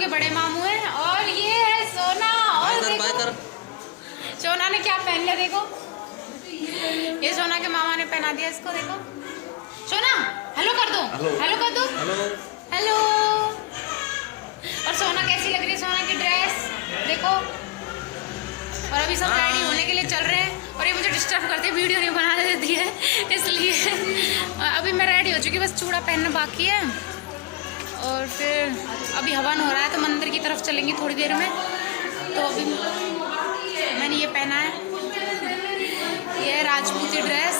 के बड़े मामू हैं और ये है सोना। और देखो सोना ने क्या पहन लिया, देखो ये सोना के मामा ने पहना दिया इसको। देखो सोना हेलो कर दो, हेलो कर दो, हेलो। और सोना कैसी लग रही है, सोना की ड्रेस देखो। और अभी सब रेडी होने के लिए चल रहे हैं और ये मुझे डिस्टर्ब करती है, वीडियो नहीं बना देती है, इसलिए अभी मैं रेडी हो चुकी, बस चूड़ा पहनना बाकी है। और फिर अभी हवन हो रहा है तो मंदिर की तरफ चलेंगे थोड़ी देर में। तो अभी मैंने ये पहना है, ये है राजपूती ड्रेस।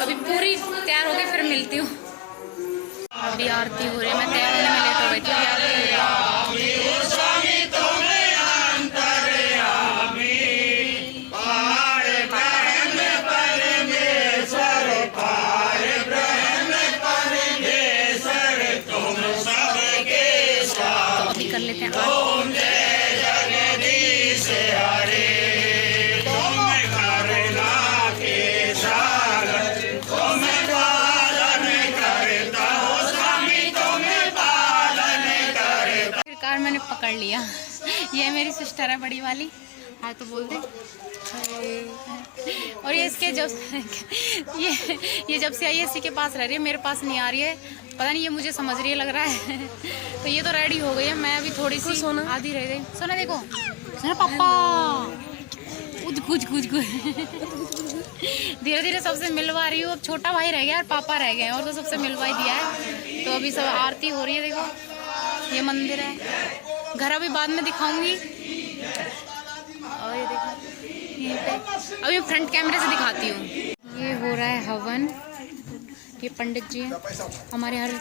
अभी पूरी तैयार हो गई, फिर मिलती हूँ। अभी आरती हो रही है, मैं तैयार होने में लेट हो गई थी, आरती हो रही है। कर लेते हैं कार मैंने पकड़ लिया। ये मेरी सिस्टर है बड़ी वाली, हाँ तो बोल दे। और ये इसके जब ये जब से आई है इसी के पास रह रही है, मेरे पास नहीं आ रही है, पता नहीं ये मुझे समझ रही है लग रहा है। तो ये तो रेडी हो गई है, मैं अभी थोड़ी सी आधी रह गई। सोना देखो, सोना पापा कुछ धीरे धीरे सबसे मिलवा रही हूँ। अब छोटा भाई रह गया और पापा रह गए और तो सबसे मिलवा ही दिया है। तो अभी सब आरती हो रही है, देखो ये मंदिर है, घर अभी बाद में दिखाऊंगी। और ये देखो यहीं पे अभी फ्रंट कैमरे से दिखाती हूँ। ये हो रहा है हवन, ये पंडित जी हैं हमारे हर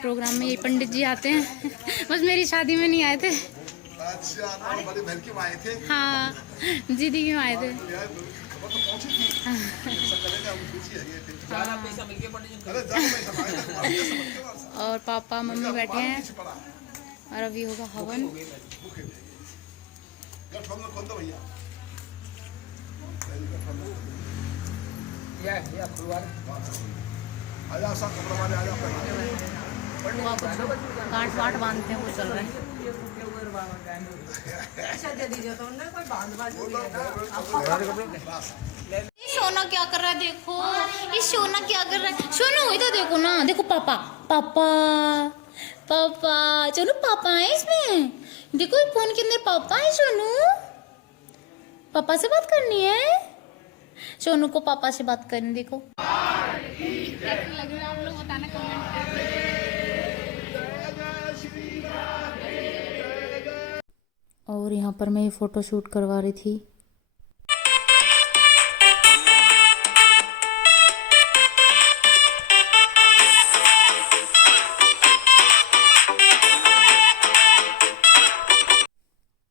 प्रोग्राम में, ये पंडित जी आते हैं। बस मेरी शादी में नहीं आए थे। अच्छा, बड़ी बहन की आए थे। हाँ दीदी की आए थे। और पापा मम्मी बैठे हैं और अभी होगा हवन। गांठ वाट बांधते हैं, वो चल रहे हैं। सोना क्या कर रहा है, देखो ये सोना क्या कर रहा है। सोनू इधर देखो ना, देखो पापा पापा पापा, चलो पापा है इसमें, देखो फोन के अंदर पापा है। सोनू पापा से बात करनी है, सोनू को पापा से बात करनी। देखो कैसे लग रहा है आप लोग बताना कमेंट करके। और यहाँ पर मैं ये फोटो शूट करवा रही थी।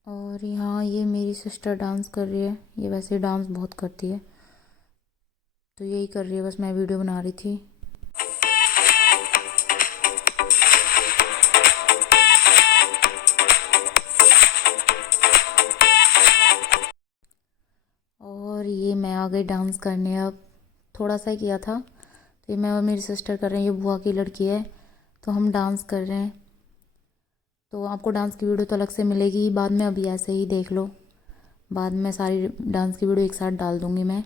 और यहाँ ये मेरी सिस्टर डांस कर रही है, ये वैसे डांस बहुत करती है, तो यही कर रही है, बस मैं वीडियो बना रही थी। और ये मैं आ गई डांस करने, अब थोड़ा सा ही किया था, तो ये मैं और मेरी सिस्टर कर रहे हैं, ये बुआ की लड़की है, तो हम डांस कर रहे हैं। तो आपको डांस की वीडियो तो अलग से मिलेगी बाद में, अभी ऐसे ही देख लो, बाद में सारी डांस की वीडियो एक साथ डाल दूँगी मैं।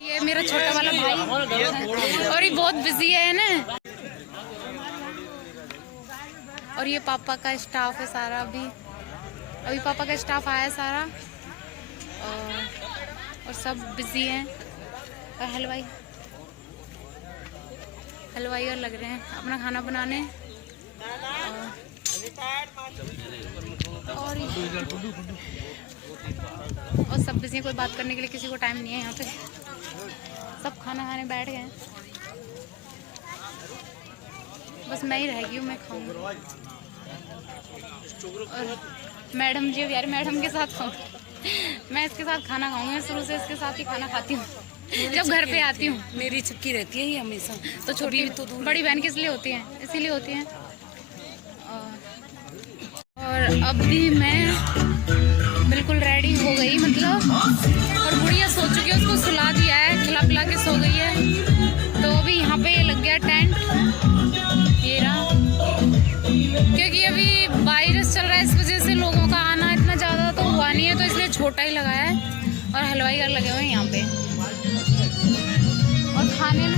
ये मेरा छोटा वाला भाई और ये बहुत बिजी है ना। और ये पापा का स्टाफ है सारा, अभी पापा का स्टाफ आया है सारा, और सब बिजी हैं। और हलवाई और लग रहे हैं अपना खाना बनाने। और सब बिजी हैं, कोई बात करने के लिए किसी को टाइम नहीं है यहाँ पे, सब खाना खाने बैठ गए हैं, बस मैं ही रह गई हूँ, मैं खाऊंगी। और मैडम जी यार, मैडम के साथ खाऊँ, मैं इसके साथ खाना खाऊंगी, शुरू से इसके साथ ही खाना खाती हूँ जब घर पे आती हूँ। मेरी चिपकी रहती है ये हमेशा, तो छोटी तो बड़ी बहन किस लिए होती है, इसीलिए होती है। और अब भी मैं बिल्कुल रेडी हो गई, मतलब, और गुड़िया सो चुकी है, उसको सुला दिया है, खिला पिला के सो गई है। तो अभी यहाँ पे लग गया टेंट, ये रहा, छोटा ही लगाया है और हलवाई घर लगे हुए हैं यहाँ पे। और खाने में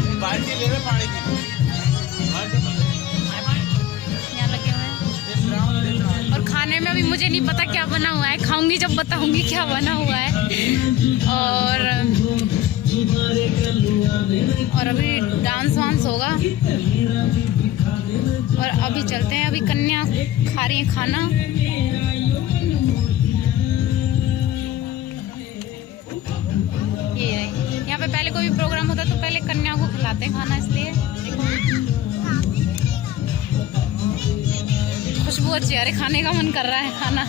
यहाँ लगे हुए हैं। और खाने में अभी मुझे नहीं पता क्या बना हुआ है, खाऊंगी जब बताऊंगी क्या बना हुआ है। और अभी डांस वांस होगा और अभी चलते हैं। अभी कन्या खा रही है खाना। ये यहाँ पे पहले कोई भी प्रोग्राम होता तो पहले कन्या को खिलाते हैं खाना, इसलिए खुशबू अच्छी आ रही, खाने का मन कर रहा है खाना।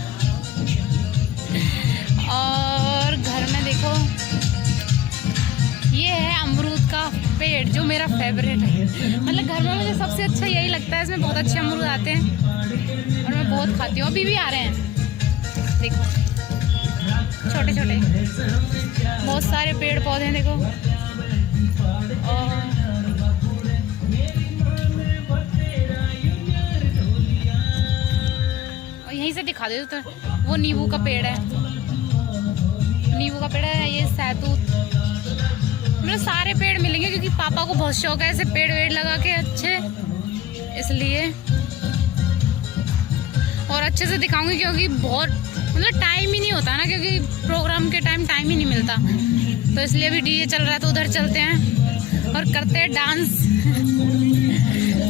और घर में देखो ये है अमरूद का पेड़ जो मेरा फेवरेट है। मतलब घर में मुझे सबसे अच्छा यही लगता है, इसमें बहुत अच्छे अमरूद आते हैं और मैं बहुत खाती हूँ। अभी भी आ रहे हैं, देखो छोटे छोटे बहुत सारे पेड़ पौधे हैं, देखो। और यहीं से दिखा दे तो वो नींबू का पेड़ है, नींबू का पेड़ है। ये सैतूत, मतलब सारे पेड़ मिलेंगे क्योंकि पापा को बहुत शौक है ऐसे पेड़ वेड़ लगा के अच्छे, इसलिए। और अच्छे से दिखाऊंगी क्योंकि बहुत मतलब टाइम ही नहीं होता ना, क्योंकि प्रोग्राम के टाइम ही नहीं मिलता, तो इसलिए अभी डीजे चल रहा है तो उधर चलते हैं और करते हैं डांस।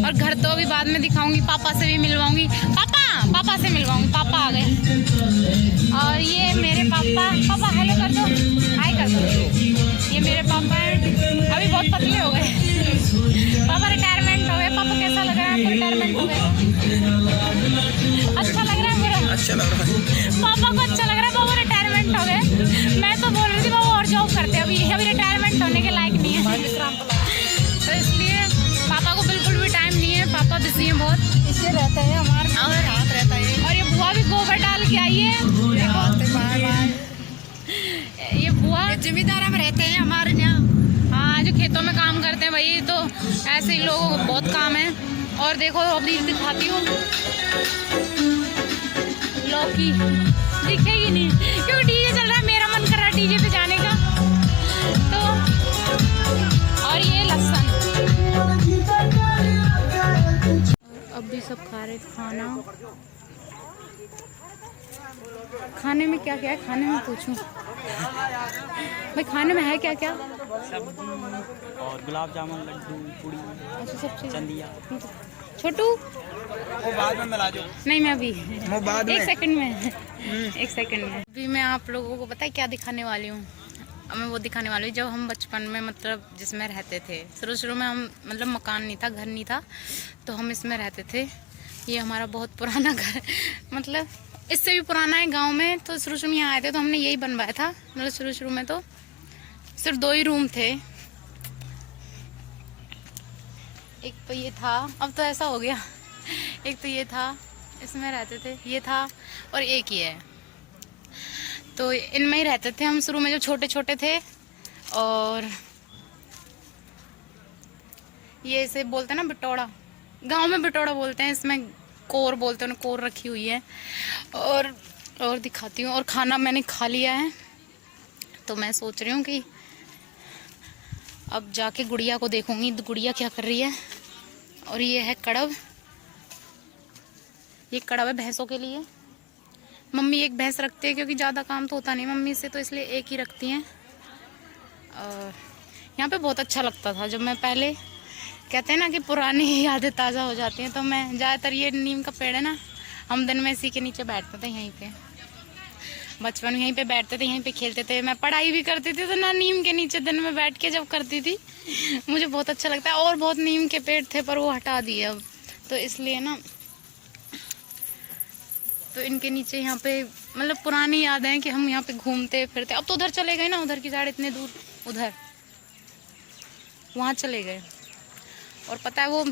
और घर तो अभी बाद में दिखाऊंगी, पापा से भी मिलवाऊंगी। पापा से मिलवाऊंगी, पापा आ गए। और ये मेरे पापा हेलो कर दो, हाय कर दो। ये मेरे पापा हैं, अभी बहुत पतले हो गए। पापा रिटायरमेंट हो गए। पापा कैसा लग रहा है आपको रिटायरमेंट हो गए? अच्छा लग रहा है पूरा? अच्छा लग रहा है। पापा को अच्छा लग रहा है, पापा रिटायरमेंट हो गए। मैं तो बोल रही थी पापा और जॉब करते, अभी रिटायरमेंट होने के लायक नहीं है, तो इसलिए पापा को बिल्कुल भी टाइम नहीं है। पापा बिजी हैं बहुत, इससे रहते हैं हमारे हाथ रहता है। और ये बुआ भी गोबर डाल के आई है, ये बुआ जिम्मेदार में रहते हैं हमारे यहाँ। हाँ, जो खेतों में काम करते हैं भाई, तो ऐसे ही लोगों को बहुत काम है। और देखो अभी दिखाती हूँ, लौकी दिखेगी नहीं क्योंकि डीजे चल रहा है, मेरा मन कर रहा है डीजे पे जाने का, तो। और ये लहसुन, अब भी सब खा रहे खाना। खाने में क्या क्या है, खाने में पूछूं भाई, खाने में है क्या क्या? सब्जी और गुलाब जामुन, लड्डू, पूड़ी, अच्छा सब चीज़। चंदिया। छोटू वो बाद में मिला दो। नहीं, मैं अभी वो बाद में। एक सेकंड में। अभी मैं आप लोगों को पता है क्या दिखाने वाली हूँ? मैं वो दिखाने वाली हूँ जब हम बचपन में, मतलब जिसमें रहते थे। शुरू में हम, मतलब मकान नहीं था, घर नहीं था, तो हम इसमें रहते थे। ये हमारा बहुत पुराना घर, मतलब इससे भी पुराना है गांव में। तो शुरू में यहाँ आए थे तो हमने यही बनवाया था। मतलब शुरू में तो सिर्फ 2 ही रूम थे, एक तो ये था, अब तो ऐसा हो गया। एक तो ये था, इसमें रहते थे, ये था, और एक ही है, तो इनमें ही रहते थे हम शुरू में जब छोटे छोटे थे। और ये इसे बोलते हैं ना बिटौड़ा, गांव में बिटौड़ा बोलते हैं, इसमें कोर बोलते हैं, कोर रखी हुई है। और दिखाती हूँ। और खाना मैंने खा लिया है, तो मैं सोच रही हूँ कि अब जाके गुड़िया को देखूंगी, गुड़िया क्या कर रही है। और ये है कड़व, ये कड़व है भैंसों के लिए। मम्मी एक भैंस रखती है क्योंकि ज़्यादा काम तो होता नहीं मम्मी से, तो इसलिए एक ही रखती हैं। और यहाँ पे बहुत अच्छा लगता था जब मैं पहले, कहते हैं ना कि पुरानी यादें ताज़ा हो जाती हैं, तो मैं ज़्यादातर, ये नीम का पेड़ है ना, हम दिन में इसी के नीचे बैठते थे, यहीं पे बचपन में यहीं पे बैठते थे, यहीं पे खेलते थे। मैं पढ़ाई भी करती थी तो ना नीम के नीचे दिन में बैठ के जब करती थी, मुझे बहुत अच्छा लगता है। और बहुत नीम के पेड़ थे पर वो हटा दिए अब, तो इसलिए ना, तो इनके नीचे यहाँ पे, मतलब पुरानी यादें हैं कि हम यहाँ पे घूमते फिरते। अब तो उधर चले गए ना, उधर की साइड इतने दूर, उधर वहाँ चले गए। और पता है, वो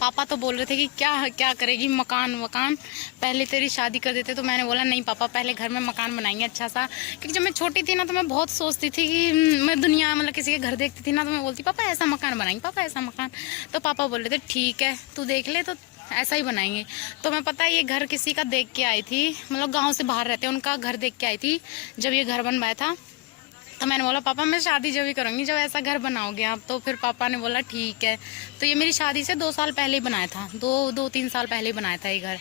पापा तो बोल रहे थे कि क्या करेगी, मकान पहले तेरी शादी कर देते। तो मैंने बोला नहीं पापा, पहले घर में मकान बनाएंगे अच्छा सा। क्योंकि जब मैं छोटी थी ना, तो मैं बहुत सोचती थी कि मैं दुनिया, मतलब किसी के घर देखती थी ना, तो मैं बोलती पापा ऐसा मकान बनाएंगे, पापा ऐसा मकान। तो पापा बोल रहे थे ठीक है तू देख ले, तो ऐसा ही बनाएंगे। तो मैं पता है ये घर किसी का देख के आई थी, मतलब गांव से बाहर रहते हैं, उनका घर देख के आई थी जब ये घर बनवाया था। तो मैंने बोला पापा मैं शादी जब ही करूँगी जब ऐसा घर बनाओगे आप। तो फिर पापा ने बोला ठीक है। तो ये मेरी शादी से 2 साल पहले ही बनाया था, 2-3 साल पहले ही बनाया था ये घर,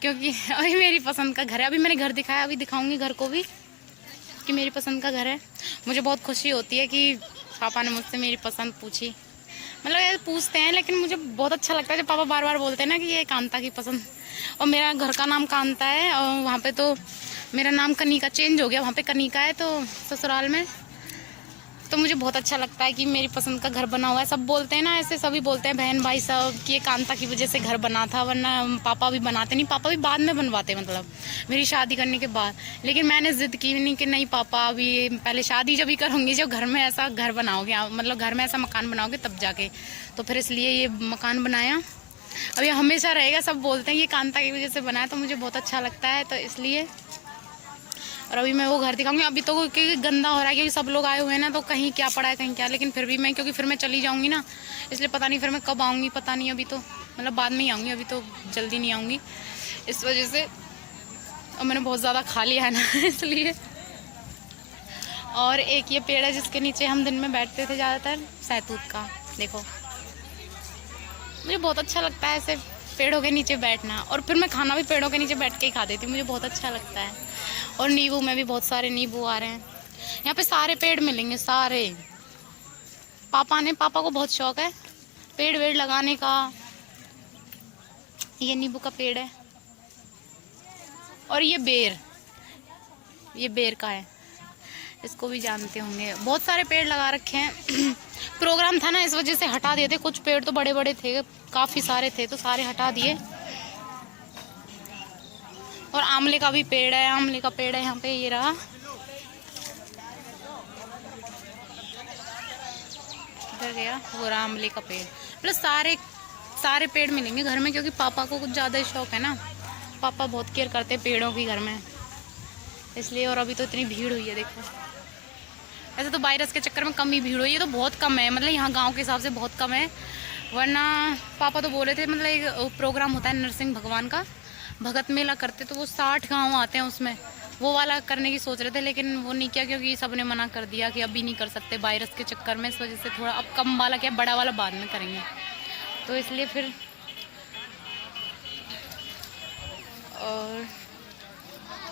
क्योंकि अभी मेरी पसंद का घर है। अभी मैंने घर दिखाया, अभी दिखाऊंगी घर को भी कि मेरी पसंद का घर है। मुझे बहुत खुशी होती है कि पापा ने मुझसे मेरी पसंद पूछी, मतलब ये पूछते हैं लेकिन मुझे बहुत अच्छा लगता है जब पापा बार बार बोलते हैं ना कि ये कांता की पसंद। और मेरा घर का नाम कांता है और वहाँ पे तो मेरा नाम कनिका चेंज हो गया, वहाँ पे कनिका है तो ससुराल में। तो मुझे बहुत अच्छा लगता है कि मेरी पसंद का घर बना हुआ है। सब बोलते हैं ना, ऐसे सभी बोलते हैं बहन भाई सब कि ये कांता की वजह से घर बना था, वरना पापा भी बनाते नहीं। पापा भी बाद में बनवाते, मतलब मेरी शादी करने के बाद। लेकिन मैंने जिद की नहीं कि नहीं पापा अभी पहले शादी जब भी करूँगी जब घर में ऐसा घर बनाओगे, मतलब घर में ऐसा मकान बनाओगे तब जाके। तो फिर इसलिए ये मकान बनाया, अब ये हमेशा रहेगा। सब बोलते हैं ये कांता की वजह से बनाया, तो मुझे बहुत अच्छा लगता है, तो इसलिए। और अभी मैं वो घर दिखाऊंगी। अभी तो क्योंकि गंदा हो रहा है, क्योंकि सब लोग आए हुए हैं ना, तो कहीं क्या पड़ा है कहीं क्या। लेकिन फिर भी मैं, क्योंकि फिर मैं चली जाऊंगी ना, इसलिए पता नहीं फिर मैं कब आऊँगी, पता नहीं। अभी तो मतलब बाद में ही आऊँगी, अभी तो जल्दी नहीं आऊँगी इस वजह से। और मैंने बहुत ज़्यादा खा लिया है ना इसलिए। और एक ये पेड़ है जिसके नीचे हम दिन में बैठते थे ज़्यादातर, सहतूत का। देखो मुझे बहुत अच्छा लगता है ऐसे पेड़ों के नीचे बैठना। और फिर मैं खाना भी पेड़ों के नीचे बैठ के ही खा देती हूँ, मुझे बहुत अच्छा लगता है। और नींबू में भी बहुत सारे नींबू आ रहे हैं यहाँ पे, सारे पेड़ मिलेंगे सारे। पापा को बहुत शौक है पेड़ वेड़ लगाने का। ये नींबू का पेड़ है और ये बेर का है, इसको भी जानते होंगे। बहुत सारे पेड़ लगा रखे हैं प्रोग्राम था ना इस वजह से हटा दिए थे। कुछ पेड़ तो बड़े बड़े थे, काफ़ी सारे थे, तो सारे हटा दिए। और आंवले का भी पेड़ है, आंवले का पेड़ है यहाँ पे, ये रहा। इधर गया वो रहा आंवले का पेड़। प्लस सारे पेड़ मिलेंगे घर में, क्योंकि पापा को कुछ ज़्यादा ही शौक है ना। पापा बहुत केयर करते हैं पेड़ों की घर में, इसलिए। और अभी तो इतनी भीड़ हुई है देखो। ऐसे तो वायरस के चक्कर में कम ही भीड़ हुई है, तो बहुत कम है, मतलब यहाँ गांव के हिसाब से बहुत कम है। वरना पापा तो बोले थे, मतलब एक प्रोग्राम होता है नरसिंह भगवान का, भगत मेला करते, तो वो 60 गांव आते हैं उसमें, वो वाला करने की सोच रहे थे। लेकिन वो नहीं किया, क्योंकि सबने मना कर दिया कि अभी नहीं कर सकते वायरस के चक्कर में। इस वजह से थोड़ा अब कम वाला क्या, बड़ा वाला बाद में करेंगे, तो इसलिए फिर।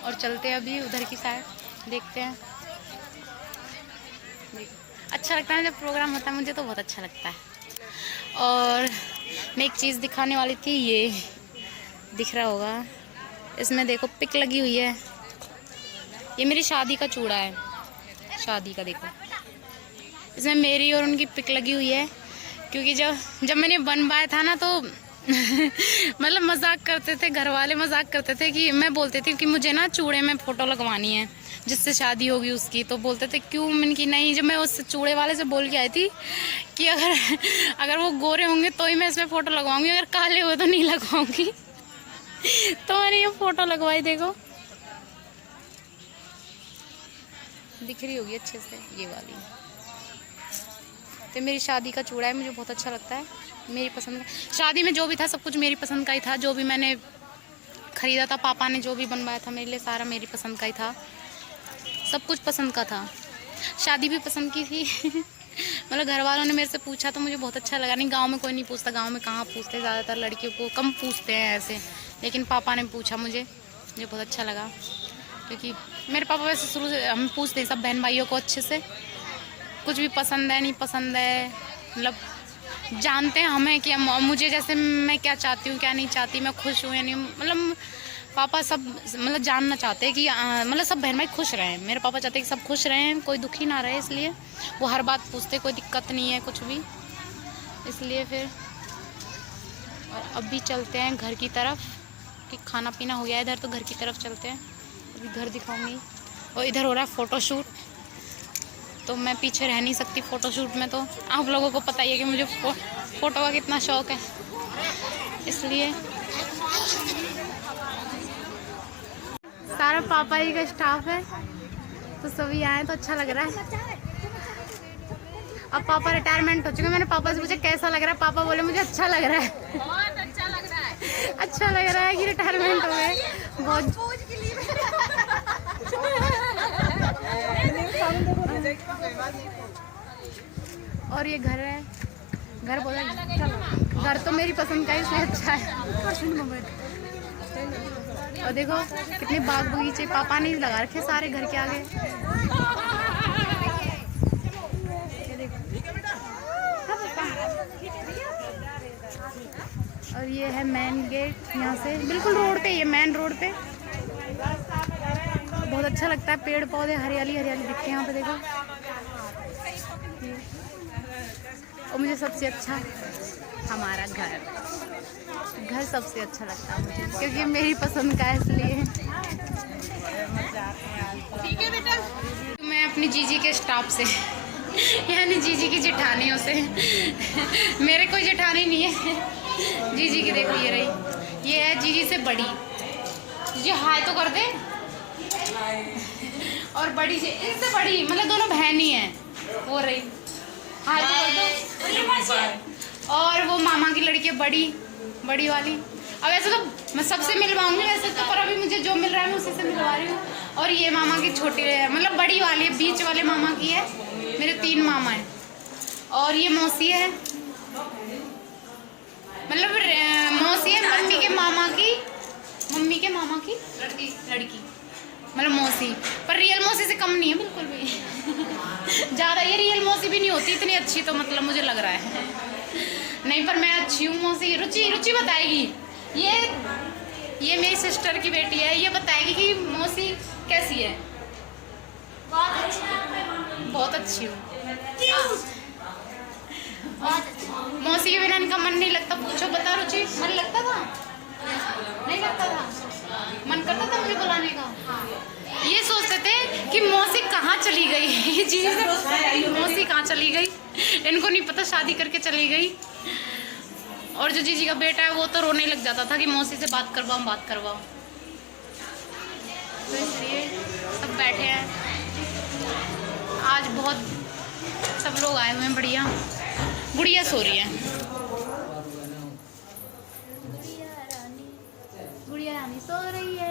और चलते हैं अभी उधर की साइड, देखते हैं। अच्छा लगता है जब प्रोग्राम होता है, मुझे तो बहुत अच्छा लगता है। और मैं एक चीज़ दिखाने वाली थी, ये दिख रहा होगा, इसमें देखो पिक लगी हुई है। ये मेरी शादी का चूड़ा है, शादी का। देखो इसमें मेरी और उनकी पिक लगी हुई है, क्योंकि जब मैंने बनवाया था ना, तो मतलब मजाक करते थे घर वाले, मजाक करते थे कि मैं बोलती थी कि मुझे ना चूड़े में फ़ोटो लगवानी है जिससे शादी होगी उसकी। तो बोलते थे क्यों, मैंने की नहीं। जब मैं उस चूड़े वाले से बोल के आई थी कि अगर वो गोरे होंगे तो ही मैं इसमें फ़ोटो लगवाऊंगी, अगर काले हुए तो नहीं लगवाऊंगी तो मैंने ये फ़ोटो लगवाई। देखो दिख रही होगी अच्छे से, ये वाली। तो मेरी शादी का चूड़ा है, मुझे बहुत अच्छा लगता है, मेरी पसंद का। शादी में जो भी था सब कुछ मेरी पसंद का ही था, जो भी मैंने ख़रीदा था, पापा ने जो भी बनवाया था मेरे लिए, सारा मेरी पसंद का ही था, सब कुछ पसंद का था। शादी भी पसंद की थी मतलब घर वालों ने मेरे से पूछा तो मुझे बहुत अच्छा लगा। नहीं, गांव में कोई नहीं पूछता, गांव में कहाँ पूछते, ज़्यादातर लड़कियों को कम पूछते हैं ऐसे। लेकिन पापा ने पूछा मुझे बहुत अच्छा लगा, क्योंकि मेरे पापा वैसे शुरू से हम पूछते हैं सब बहन भाइयों को अच्छे से, कुछ भी पसंद है नहीं पसंद है, मतलब जानते हैं हमें कि मुझे जैसे मैं क्या चाहती हूँ क्या नहीं चाहती, मैं खुश हूँ या नहीं। मतलब पापा सब मतलब जानना चाहते हैं कि मतलब सब बहन भाई खुश रहें। मेरे पापा चाहते हैं कि सब खुश रहें, कोई दुखी ना रहे, इसलिए वो हर बात पूछते, कोई दिक्कत नहीं है कुछ भी, इसलिए फिर। और अभी चलते हैं घर की तरफ, कि खाना पीना हो गया है इधर, तो घर की तरफ चलते हैं। अभी घर दिखाऊंगी। और इधर हो रहा है फ़ोटोशूट, तो मैं पीछे रह नहीं सकती फ़ोटोशूट में। तो आप लोगों को पता ही है कि मुझे फ़ोटो का कितना शौक़ है, इसलिए। सारा पापा ही का स्टाफ है, तो सभी आए तो अच्छा लग रहा है। अब पापा रिटायरमेंट हो चुके हैं, मैंने पापा से पूछा कैसा लग रहा है, पापा बोले मुझे अच्छा लग रहा है। बहुत अच्छा है कि रिटायरमेंट हो गए बहुत। और ये घर है, घर बहुत घर तो मेरी पसंद का है इसलिए अच्छा है। और देखो कितने बाग बगीचे पापा ने लगा रखे सारे घर के आगे। और ये है मेन गेट, यहाँ से बिल्कुल रोड पे, ये मेन रोड पे। बहुत अच्छा लगता है, पेड़ पौधे हरियाली हरियाली दिखते हैं यहाँ पे देखो। और मुझे सबसे अच्छा हमारा घर सबसे अच्छा लगता है मुझे, क्योंकि मेरी पसंद का है इसलिए। ठीक है बेटा। मैं अपनी जीजी के स्टाफ से यानी जीजी की जेठानियों से मेरे कोई जेठानी नहीं है। जीजी की देखो ये रही, ये है जीजी से बड़ी। जी हाय तो कर दे। और बड़ी से इनसे बड़ी, मतलब दोनों बहन ही हैं, वो रही हाय तो कर दो। और वो मामा की लड़की बड़ी वाली। अब ऐसे तो मैं सबसे मिलवाऊंगी वैसे तो, पर अभी मुझे जो मिल रहा है मैं उसी से मिलवा रही हूँ। और ये मामा की छोटी मतलब बड़ी वाली, बीच वाले मामा की है। मेरे 3 मामा हैं। और ये मौसी है, मतलब मौसी है मम्मी के मामा की लड़की मतलब मौसी, पर रियल मौसी से कम नहीं है बिल्कुल भी। ज़्यादा ये रियल मौसी भी नहीं होती इतनी अच्छी, तो मतलब मुझे लग रहा है नहीं, पर मैं अच्छी हूँ मौसी। रुचि बताएगी, ये मेरी सिस्टर की बेटी है, ये बताएगी कि मौसी कैसी है। बहुत अच्छी हूँ। मौसी के बिना इनका मन नहीं लगता। पूछो, बता रुचि, मन लगता था? नहीं लगता था? मन करता था मुझे बुलाने का? ये सोचते थे कि मौसी कहाँ चली गई। ये चीज़ मौसी कहाँ चली गई, इनको नहीं पता शादी करके चली गई। और जो जीजी का बेटा है वो तो रोने लग जाता था कि मौसी से बात करवाओ। तो इसलिए सब बैठे हैं। आज बहुत सब लोग आए हुए हैं। बढ़िया। गुड़िया सो रही है। गुड़िया रानी सो रही है।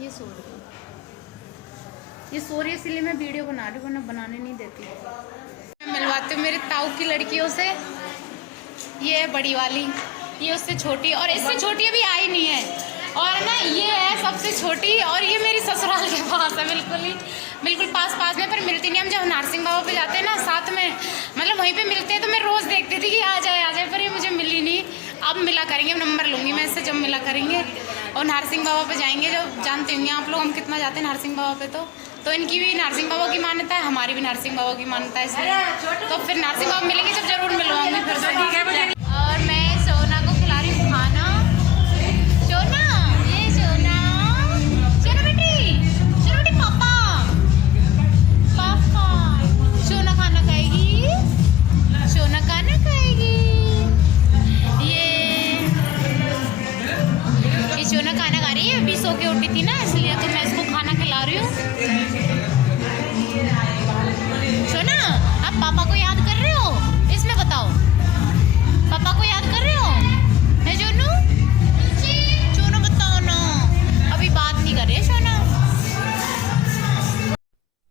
ये सो रही है इसलिए मैं वीडियो बना रही हूँ, वरना बनाने नहीं देती। मैं मिलवाती हूँ मेरे ताऊ की लड़कियों से। ये है बड़ी वाली, ये उससे छोटी, और इससे छोटी अभी आई नहीं है। और ना ये है सबसे छोटी, और ये मेरी ससुराल के पास है, बिल्कुल पास में, पर मिलती नहीं। हम जब नरसिंह बाबा पे जाते हैं ना साथ में, मतलब वहीं पे मिलते हैं, तो मैं रोज़ देखती थी कि आ जाए, पर ये मुझे मिली नहीं। अब मिला करेंगे, नंबर लूँगी मैं इससे जब मिला करेंगे। और नरसिंह बाबा पे जाएंगे, जब जानते होंगे आप लोग हम कितना जाते हैं नरसिंह बाबा पे। तो इनकी भी नरसिंह बाबा की मान्यता है, हमारी भी नरसिंह बाबा की मान्यता है, इसलिए तो फिर नरसिंह बाबा मिलेंगे जब जरूर मिलवाऊंगी फिर से। और मैं सोना को खिला रही हूँ खाना। सोना बेटी पापा सोना खाना खाएगी। ये सोना खाना खा रही है, अभी सो के उठी थी ना, इसलिए तो मैं इसको खाना खिला रही हूँ। सोना, आप पापा को याद कर रहे हो? इसमें बताओ, पापा को याद कर रहे हो? है सोनू बताओ ना, अभी बात नहीं कर रही है सोना।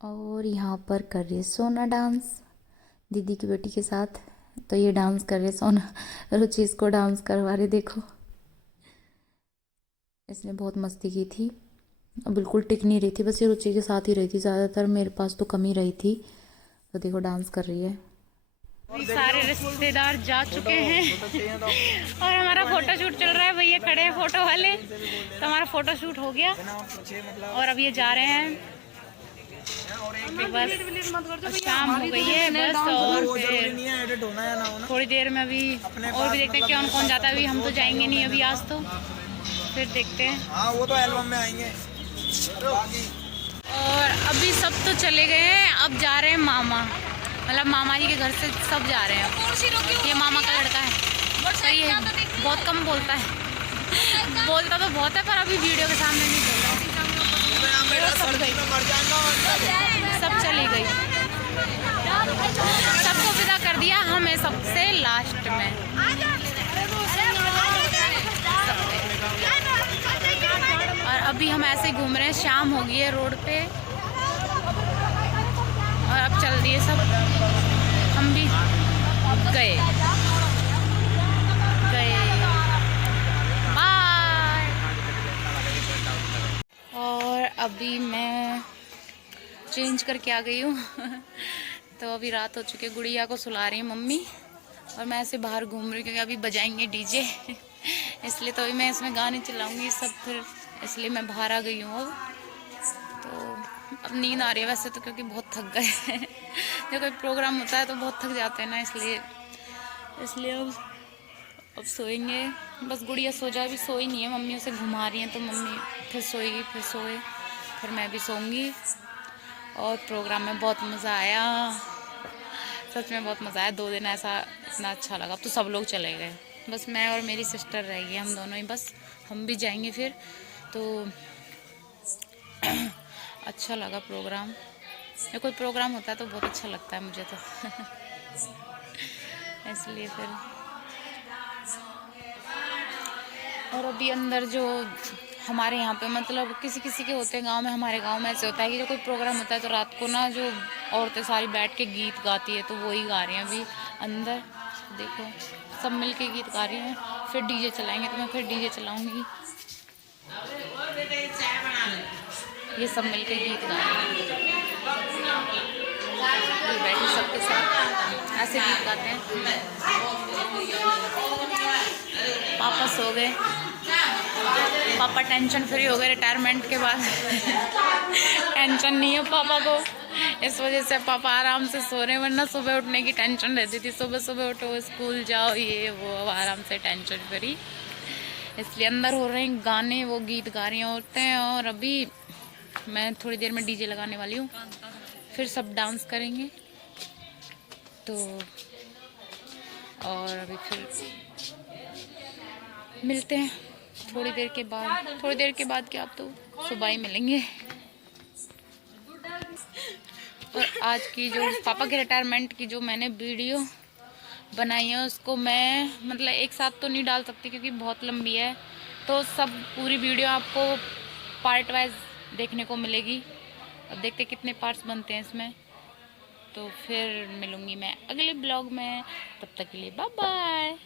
और यहाँ पर कर रही है सोना डांस दीदी की बेटी के साथ। तो ये डांस कर रहे सोना, रुचि इसको डांस करवा रही। देखो इसने बहुत मस्ती की थी, बिल्कुल टिक नहीं रही थी, बस ये रुचि के साथ ही रही थी ज़्यादातर, मेरे पास तो कम ही रही थी। तो देखो डांस कर रही है। सारे रिश्तेदार जा चुके हैं और हमारा फोटो शूट चल रहा है। भैया खड़े हैं फोटो वाले, तो हमारा फोटो शूट हो गया और अब ये जा रहे हैं। बस शाम हो गई है बस, और फिर थोड़ी देर में अभी और भी देखते हैं कौन जाता है। अभी हम तो जाएंगे नहीं अभी आज, तो फिर देखते हैं। हाँ वो तो एल्बम में आएंगे। और अभी सब तो चले गए हैं, अब जा रहे हैं मामा, मतलब मामा जी के घर से सब जा रहे हैं। ये मामा का लड़का है, सही है, बहुत कम बोलता है, बोलता तो बहुत है पर अभी वीडियो के सामने नहीं बोलता। सब चली गई, सबको विदा कर दिया, हमें सबसे लास्ट में। अभी हम ऐसे ही घूम रहे हैं, शाम हो गई है रोड पे और अब चल रही है सब। हम भी गए बाय। और अभी मैं चेंज करके आ गई हूँ तो अभी रात हो चुकी है, गुड़िया को सुला रही है मम्मी और मैं ऐसे बाहर घूम रही हूँ क्योंकि अभी बजाएंगे डीजे इसलिए तो अभी मैं इसमें गाने चलाऊंगी सब, फिर इसलिए मैं बाहर आ गई हूँ अब। तो अब नींद आ रही है वैसे तो, क्योंकि बहुत थक गए जब कोई प्रोग्राम होता है तो बहुत थक जाते हैं ना, इसलिए अब सोएंगे। बस गुड़िया सो जाए, अभी सोई नहीं है, मम्मी उसे घुमा रही हैं तो मम्मी फिर सोएगी, फिर सोए, फिर मैं भी सोऊंगी। और प्रोग्राम में बहुत मज़ा आया, सच में बहुत मज़ा आया। 2 दिन ऐसा इतना अच्छा लगा। अब तो सब लोग चले गए, बस मैं और मेरी सिस्टर रह गई, हम दोनों ही बस। हम भी जाएंगे फिर तो अच्छा लगा प्रोग्राम। या कोई प्रोग्राम होता है तो बहुत अच्छा लगता है मुझे तो इसलिए फिर। और अभी अंदर जो हमारे यहाँ पे मतलब किसी किसी के होते हैं गांव में, हमारे गांव में ऐसे होता है कि जो कोई प्रोग्राम होता है तो रात को ना जो औरतें सारी बैठ के गीत गाती है, तो वही गा रही हैं अभी अंदर। देखो सब मिल के गीत गा रही हैं। फिर डीजे चलाएंगे तो मैं फिर डीजे चलाऊंगी। ये सब मिल के गीत गा रहे हैं, बैठी सबके साथ ऐसे गीत गाते हैं। पापा सो गए, पापा टेंशन फ्री हो गए रिटायरमेंट के बाद टेंशन नहीं है पापा को, इस वजह से पापा आराम से सो रहे हैं, वरना सुबह उठने की टेंशन रहती थी। सुबह सुबह उठो, स्कूल जाओ, ये वो, अब आराम से टेंशन फ्री। इसलिए अंदर हो रहे हैं गाने, वो गीत गा रही औरतें। और अभी मैं थोड़ी देर में डीजे लगाने वाली हूँ, फिर सब डांस करेंगे तो। और अभी फिर मिलते हैं थोड़ी देर के बाद। थोड़ी देर के बाद क्या, अब तो सुबह ही मिलेंगे। और आज की जो पापा के रिटायरमेंट की जो मैंने वीडियो बनाई है, उसको मैं मतलब एक साथ तो नहीं डाल सकती क्योंकि बहुत लंबी है, तो सब पूरी वीडियो आपको पार्ट वाइज देखने को मिलेगी। अब देखते कितने पार्ट्स बनते हैं इसमें। तो फिर मिलूँगी मैं अगले ब्लॉग में, तब तक के लिए बाय बाय।